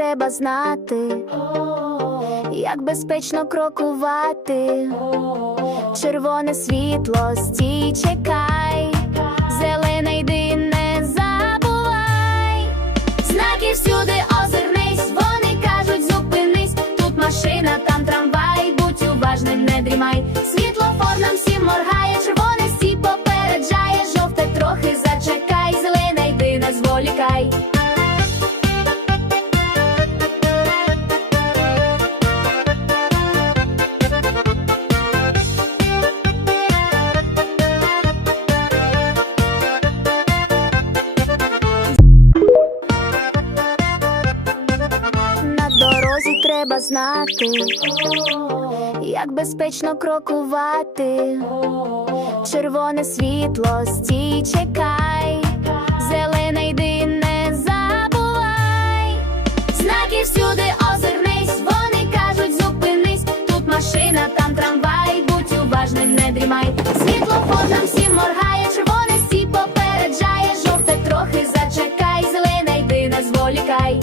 треба знати, як безпечно крокувати. Червоне світло, стій, чекай, зелене йди, не забувай. Знаки всюди озирнись, вони кажуть, зупинись. Тут машина, там трамвай, будь уважним, не дрімай. Світлофор нам всім моргає, червоне стій попереджає, жовте трохи зачекай, зелене йди, не зволікай. Дорозі треба знати, як безпечно крокувати. Червоне світло, стій, чекай, зелене йди, не забувай. Знаки всюди озирнись, вони кажуть, зупинись. Тут машина, там трамвай, будь уважним, не дрімай. Світлофор нам всім моргає, червоне стій попереджає, жовте трохи зачекай, зелене йди, не зволікай.